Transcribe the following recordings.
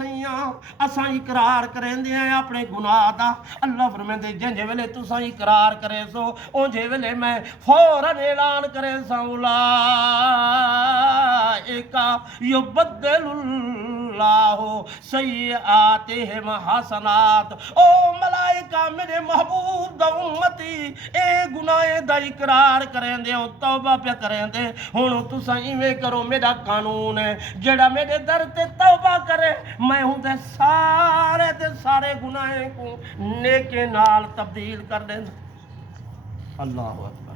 सैयां असां इकरार करेंदे हैं अपने गुनाह दा। अल्लाह फरमांदे जिंजे वेले तुसां इकरार करे सो उंजे वेले मैं फौरन ऐलान करे सौलाइका युबद्दिलुल्लाहु सय्यिआतिहिम हसनात। ओ मलाइका मेरे महबूब दा उम्मती ए गुनाहे दा इकरार करेंदे हो तौबा पे करेंदे हुण तुसां इवें करो मेरा कानून है जेड़ा मेरे दर ते तौबा करे मैं उहदे सारे गुनाहे को नेके नाल तब्दील कर देंदा। अल्लाह अकबर।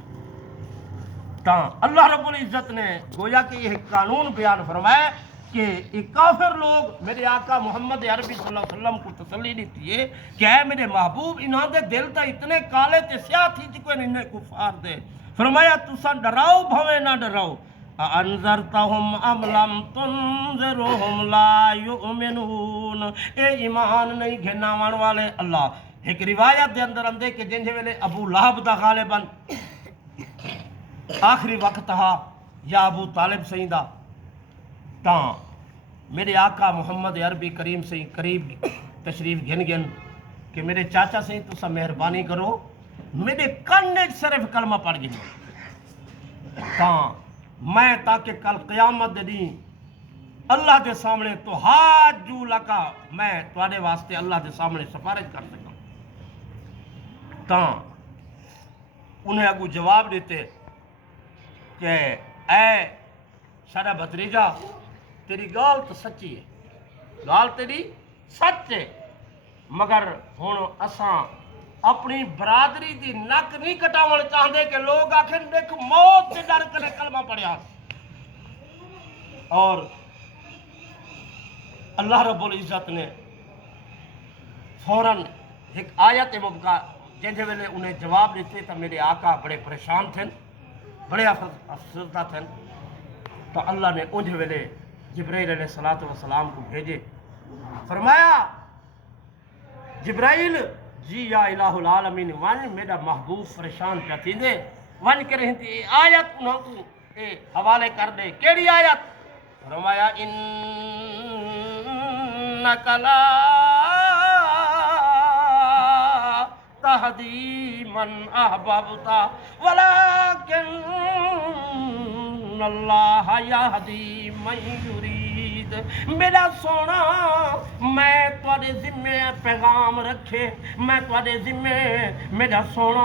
तां अल्लाह रब्बुल इज्जत ने गोया कि यह कानून बयान फरमाया कि एक काफिर लोग मेरे आका मोहम्मद अरबी सल्लल्लाहु अलैहि वसल्लम को तसल्ली दी है कि ऐ मेरे महबूब इन्हां दे दिल तो इतने काले ते स्याह थी जिको इन्हें कुफार दे। फरमाया तुसा डराओ भवे ना डराओ अनज़रतहुम अम लम तुनज़िरहुम ला युमिनून। ए ईमान नहीं घिनावण वाले। अल्लाह एक रिवायत दे अंदर आंदे कि जिंजे वेले अबू लहब दा गालिबन आखिरी वक्त हा या अबू तालिब सही दा तां मेरे आका मोहम्मद अरबी करीम से करीब तशरीफ गिन कि मेरे चाचा से तुसा मेहरबानी करो मेरे कन्ने सिर्फ कलमा पढ़ गिन तां मैं ताकि कल क़यामत दे दी अल्लाह के सामने तो हाजू लका मैं तुहाडे वास्ते अल्लाह के सामने सिफारिश कर सकां। तां उन्हें अगू जवाब देते कि ऐ सारा भतरीजा तेरी गाल तो सच्ची है गाल तेरी सच है मगर हुण असां अपनी बरादरी की नक नहीं कटावण चाहते कि लोग आखिर देख मौत से डर कर कलमा पढ़िया। और अल्लाह रब्बुल इज्जत ने फौरन एक आयत मुबका जिंजे वेले उन्हें जवाब दिते तो मेरे आका बड़े परेशान थे बड़े अफसरदा थे। तो अल्लाह ने उंज वेले जिब्राइल अलैहिस्सलातु वस्सलाम को भेजे। फरमाया जिब्राइल जी या इलाहुल आलमीन वन मेरा महबूब परेशान पिया थींदे वन करे आयत उन्हां को ए हवाले कर दे। केड़ी आयत? फरमाया इन्नका ला तहदी मन अहबबता वलाकिन अल्लाह यहदी मन युरीद। मेरा सोना मैं तुहाडे जिम्मे पैगाम रखे मैं तुहाडे जिम्मे मेरा सोना